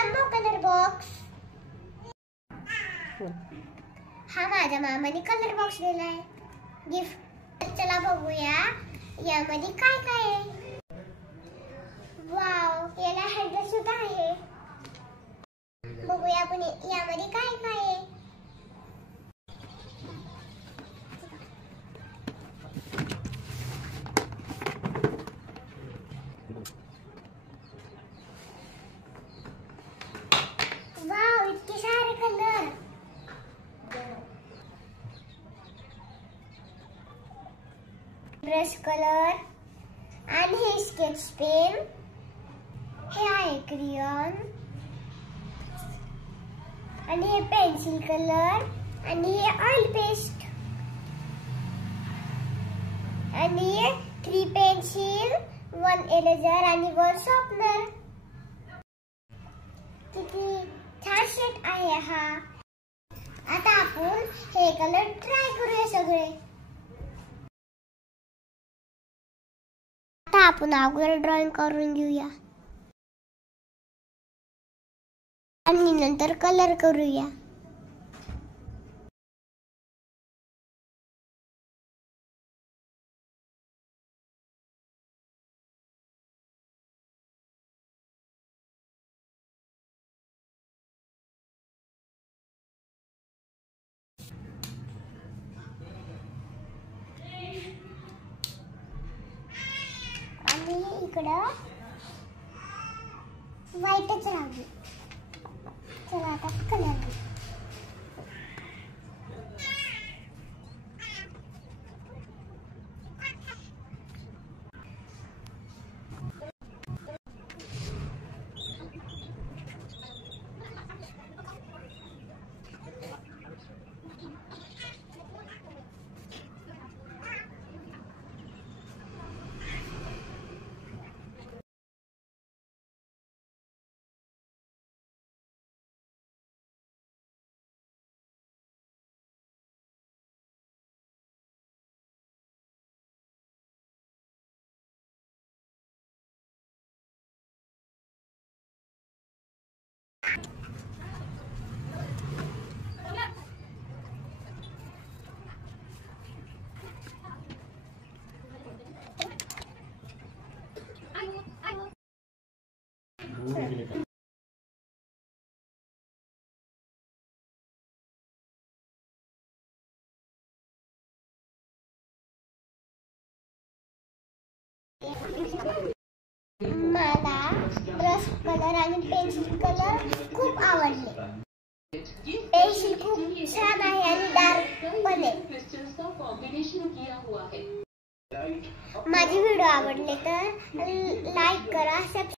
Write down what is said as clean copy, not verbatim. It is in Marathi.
Jumbo colour box. हा माझ्या मामाने कलर बॉक्स दिलाय गिफ्ट। चला बघूया यामध्ये काय काय आहे। वाव, याला हँडल सुद्धा आहे। बघूया आपण यामध्ये काय काय आहे। वाव, इतके सारे कलर। ब्रश कलर आणि हे स्केच पेन, हे आहे क्रेयॉन आणि हे पेन्सिल कलर आणि हे ऑइल पेस्ट आणि हे 3 पेन्सिल, 1 इरेजर आणि 1 शॉर्पनर। किती छान सेट आहे हा। आता आपण हे कलर ट्राय करूया सगळे। आता आपण अगोदर ड्रॉइंग करून घेऊया आणि नंतर कलर करूया। आणि इकडं व्हाईटच राहू। चला आता कलर घेऊ। मला ब्रश कलर आणि पेन्सिल कलर खूप आवडले। पेन्सिल खूप छान आहे आणि डार्क पण आहे। माझे व्हिडिओ आवडले तर लाईक करा,